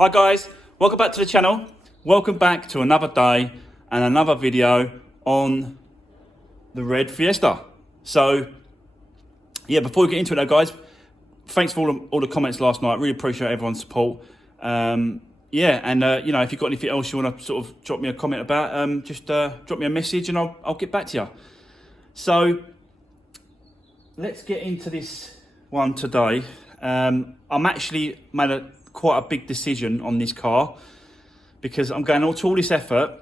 Hi guys, welcome back to the channel. Welcome back to another day and another video on the red Fiesta. So yeah, before we get into it though guys, thanks for all the comments last night. Really appreciate everyone's support. Yeah, and you know, if you've got anything else you want to sort of drop me a comment about, just drop me a message and I'll get back to you. So let's get into this one today. I'm actually made quite a big decision on this car because I'm going to all this effort,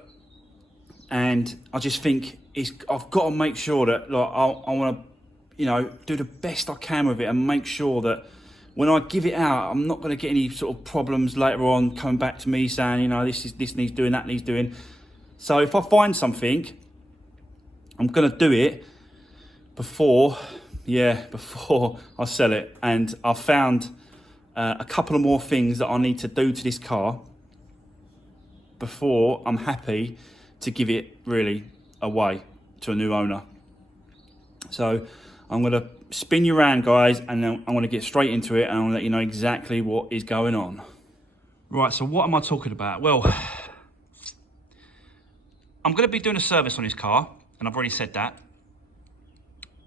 and I just think I've got to make sure that like I want to, you know, do the best I can with it and make sure that when I give it out, I'm not going to get any sort of problems later on coming back to me saying, you know, this needs doing, that needs doing. So if I find something, I'm going to do it before I sell it. And I found a couple of more things that I need to do to this car before I'm happy to give it really away to a new owner. So I'm going to spin you around guys, and then I'm going to get straight into it and I'll let you know exactly what is going on. Right, so what am I talking about? Well, I'm going to be doing a service on this car, and I've already said that.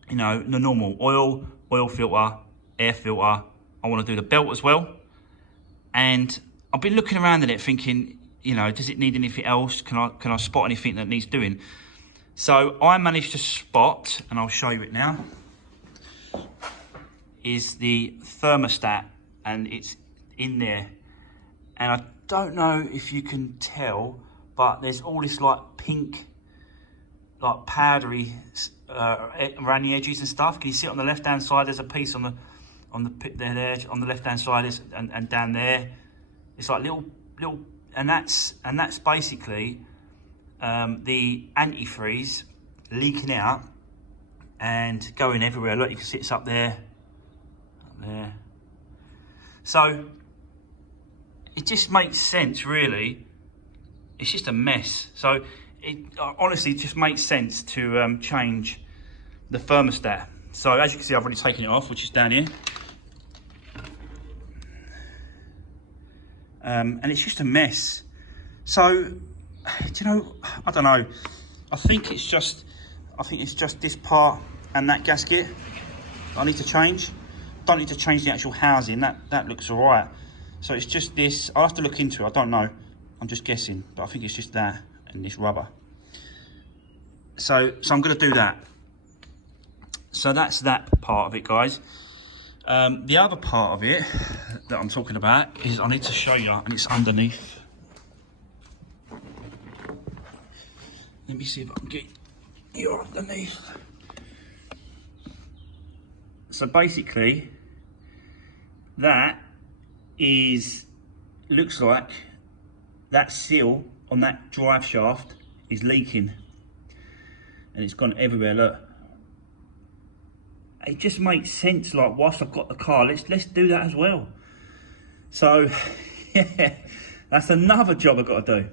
You know, the normal oil filter, air filter. I want to do the belt as well. And I've been looking around at it thinking, you know, does it need anything else? Can I spot anything that needs doing? So I managed to spot, and I'll show you it now, is the thermostat, and it's in there. And I don't know if you can tell, but there's all this like pink, like powdery around the edges and stuff. Can you see it on the left hand side? There's a piece on the left hand side, and down there it's like little, and that's basically the antifreeze leaking out and going everywhere. Look, you can see it's up there. So it just makes sense, really. It's just a mess. So it honestly just makes sense to change the thermostat. So as you can see, I've already taken it off, which is down here. And it's just a mess. So, do you know, I don't know. I think it's just this part and that gasket I need to change. Don't need to change the actual housing. That looks all right. So it's just this. I'll have to look into it. I don't know. I'm just guessing, but I think it's just that and this rubber. So I'm going to do that. So that's that part of it, guys. The other part of it that I'm talking about is I need to show you, and it's underneath. Let me see if I can get you underneath. So basically, that looks like that seal on that drive shaft is leaking, and it's gone everywhere. Look. It just makes sense, like, whilst I've got the car, let's do that as well. So, yeah, that's another job I've got to do.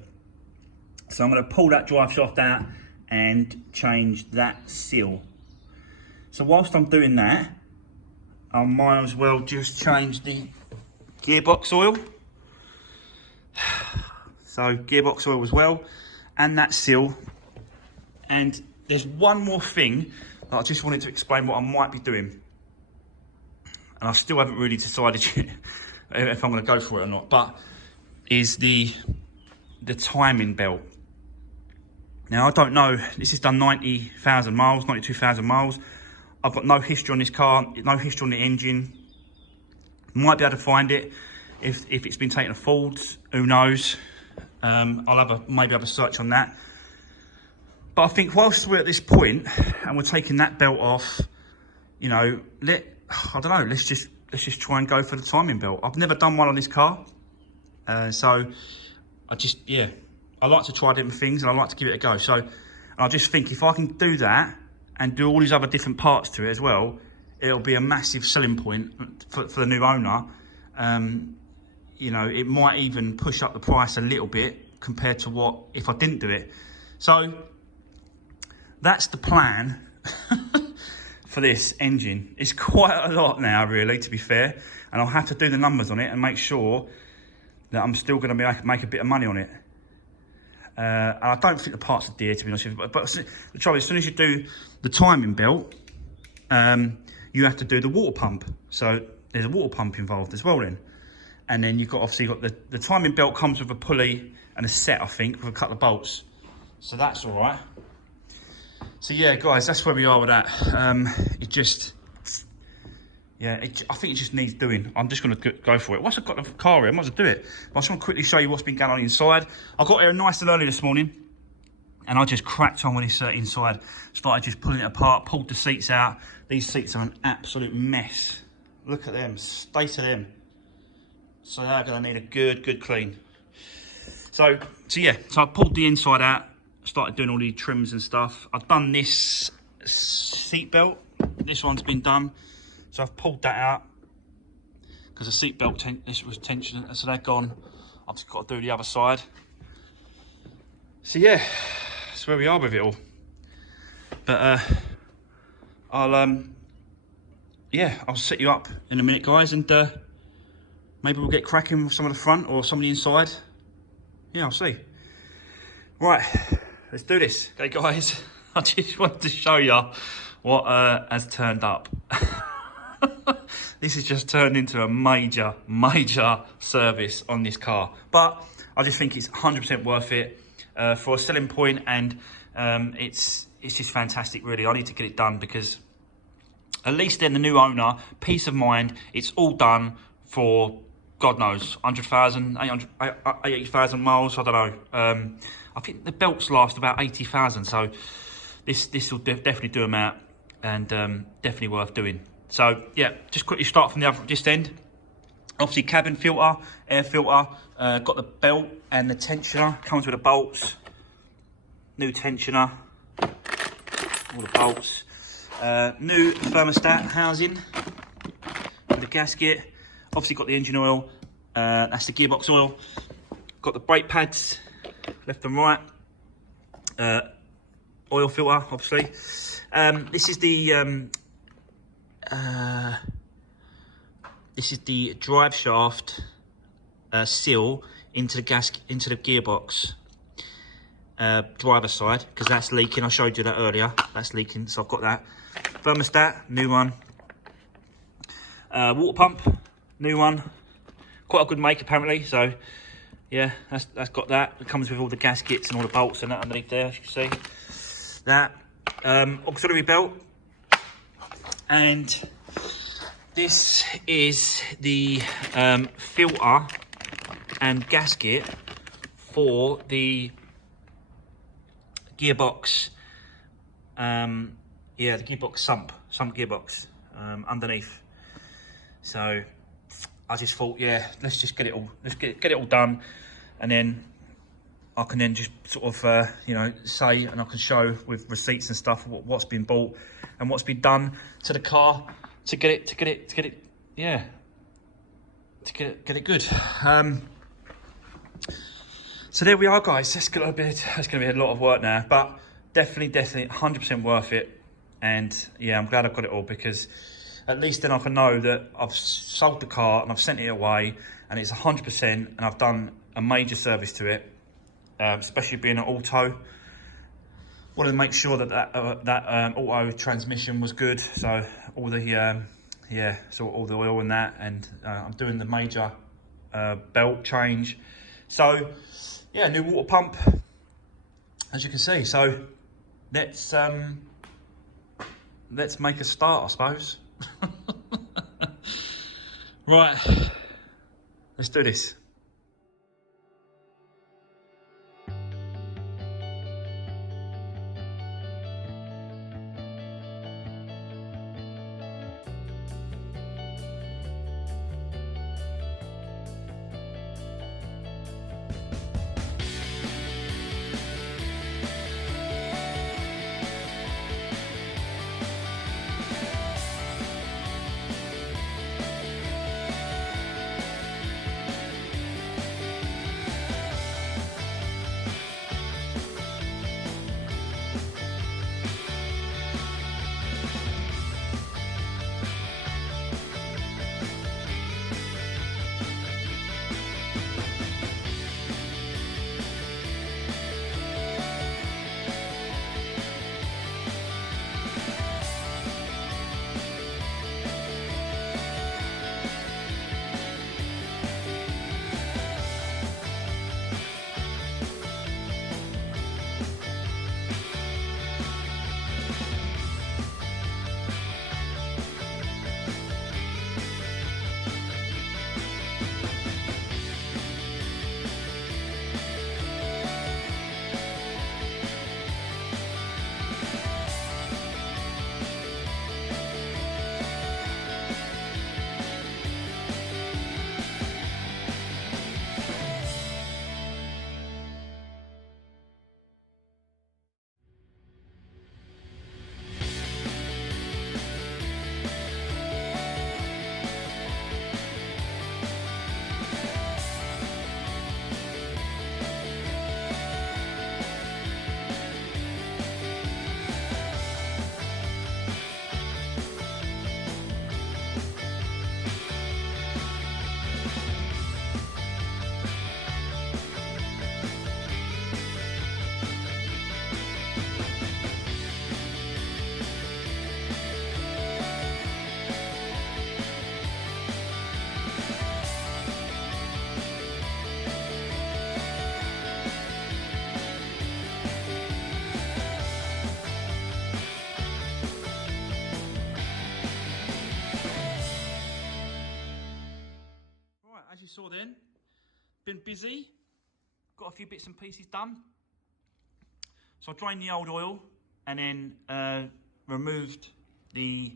So I'm going to pull that drive shaft out and change that seal. So whilst I'm doing that, I might as well just change the gearbox oil. So gearbox oil as well, and that seal. And there's one more thing I just wanted to explain what I might be doing, and I still haven't really decided yet if I'm going to go for it or not, but is the timing belt. Now I don't know, this has done 90,000 miles, 92,000 miles. I've got no history on this car, no history on the engine. Might be able to find it if it's been taken to Fords, who knows. I'll maybe have a search on that. But I think whilst we're at this point and we're taking that belt off, you know, I don't know, let's just try and go for the timing belt. I've never done one on this car, so I like to try different things and I like to give it a go. So I just think if I can do that and do all these other different parts to it as well, it'll be a massive selling point for the new owner. You know, it might even push up the price a little bit compared to what if I didn't do it. So that's the plan for this engine. It's quite a lot now, really, to be fair, and I'll have to do the numbers on it and make sure that I'm still going to make a bit of money on it. And I don't think the parts are dear, to be honest with you. But the trouble is, as soon as you do the timing belt, you have to do the water pump. So there's a water pump involved as well then. And then you've got, obviously, the timing belt comes with a pulley and a set, I think, with a couple of bolts. So that's all right. So yeah, guys, that's where we are with that. It just, yeah, I think it just needs doing. I'm just going to go for it. Once I've got the car here, I might as well do it. But I just want to quickly show you what's been going on inside. I got here nice and early this morning, and I just cracked on with this inside. Started just pulling it apart, pulled the seats out. These seats are an absolute mess. Look at them, state of them. So they're going to need a good clean. So yeah, so I pulled the inside out, started doing all the trims and stuff. I've done this seat belt. This one's been done. So I've pulled that out because the seat belt, this was tension, so they're gone. I've just got to do the other side. So yeah, that's where we are with it all. But I'll set you up in a minute, guys, and maybe we'll get cracking with some of the front or some of the inside. Yeah, I'll see. Right, let's do this. Okay, guys, I just wanted to show you what has turned up. This has just turned into a major service on this car, but I just think it's 100% worth it for a selling point, and it's just fantastic, really. I need to get it done because at least then the new owner, peace of mind, it's all done for God knows 100,000, 80,000 miles. I don't know. I think the belts last about 80,000, so this will definitely do them out, and definitely worth doing. So yeah, just quickly start from this end. Obviously cabin filter, air filter, got the belt and the tensioner, comes with the bolts, new tensioner, all the bolts, new thermostat housing with the gasket, obviously got the engine oil, that's the gearbox oil, got the brake pads left and right, oil filter obviously. This is the Driveshaft seal into the gearbox driver side, because that's leaking. I showed you that earlier. That's leaking, so I've got that. Thermostat, new one. Water pump, new one. Quite a good make apparently. So yeah, that's got that. It comes with all the gaskets and all the bolts and that underneath there, as you can see. That auxiliary belt. And this is the filter and gasket for the gearbox. The gearbox sump gearbox underneath. So I just thought, yeah, let's just get it all done, and then I can then just sort of say, and I can show with receipts and stuff what's been bought and what's been done to the car to get it good. So there we are, guys. That's gonna be a lot of work now, but definitely 100% worth it. And yeah, I'm glad I've got it all, because at least then I can know that I've sold the car and I've sent it away and it's 100%, and I've done a major service to it, especially being an auto. Wanted to make sure that auto transmission was good, so all the all the oil in that, and I'm doing the major belt change. So yeah, new water pump, as you can see. So let's make a start, I suppose. Right, let's do this. been busy, got a few bits and pieces done. So I drained the old oil and then removed the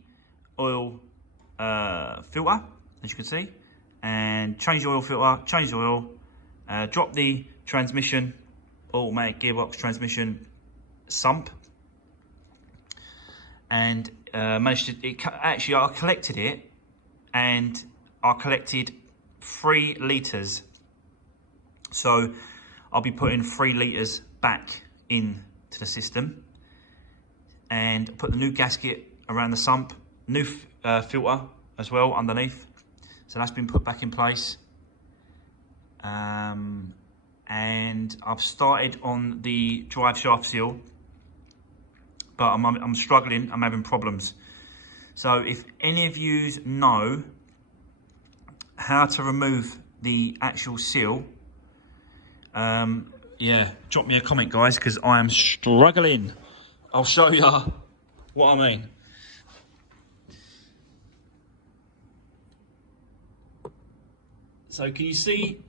oil filter, as you can see, and changed the oil filter, changed the oil, dropped the transmission, automatic gearbox transmission sump, and managed to, actually I collected it, and I collected 3 litres. So I'll be putting 3 litres back in to the system, and put the new gasket around the sump, new filter as well underneath. So that's been put back in place. And I've started on the drive shaft seal, but I'm struggling, I'm having problems. So if any of you know how to remove the actual seal, yeah, drop me a comment, guys, because I am struggling. I'll show you what I mean. So can you see,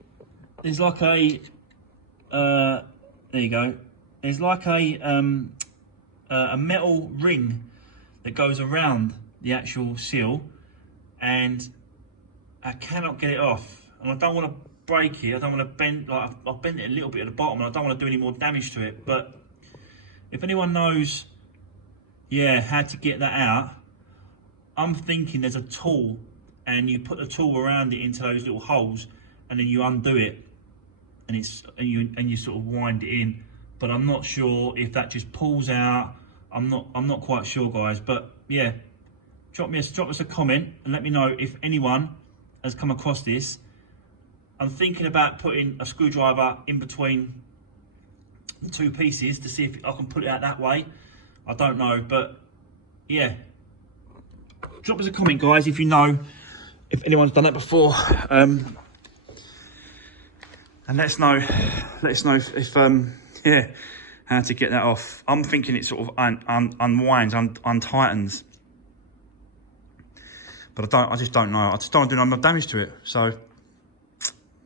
there's like a, there you go. There's like a metal ring that goes around the actual seal, and I cannot get it off. And I don't want to break it, I don't want to bend, like I've bent it a little bit at the bottom, and I don't want to do any more damage to it. But if anyone knows, yeah, how to get that out, I'm thinking there's a tool, and you put the tool around it into those little holes, and then you undo it, and you sort of wind it in. But I'm not sure if that just pulls out. I'm not quite sure, guys. But yeah, drop us a comment and let me know if anyone has come across this. I'm thinking about putting a screwdriver in between the 2 pieces to see if I can put it out that way. I don't know, but yeah, drop us a comment, guys, if you know if anyone's done that before, and let us know if yeah, how to get that off. I'm thinking it sort of unwinds, untightens, but I just don't know. I just don't want to do no damage to it. So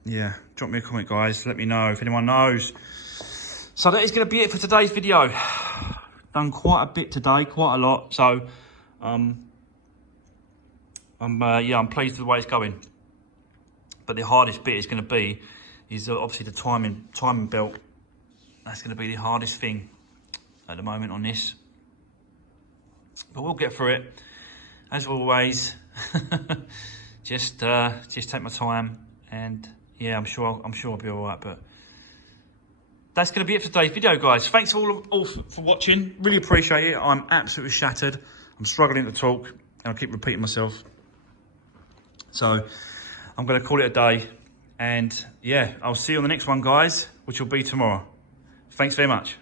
yeah, drop me a comment, guys. Let me know if anyone knows. So that is going to be it for today's video. Done quite a bit today, quite a lot. So yeah, I'm pleased with the way it's going. But the hardest bit is going to be obviously the timing belt. That's going to be the hardest thing at the moment on this. But we'll get through it, as always. just take my time, and yeah, I'm sure I'll be all right. But that's going to be it for today's video, guys. Thanks all for watching. Really appreciate it. I'm absolutely shattered. I'm struggling to talk, and I keep repeating myself. So I'm going to call it a day. And yeah, I'll see you on the next one, guys, which will be tomorrow. Thanks very much.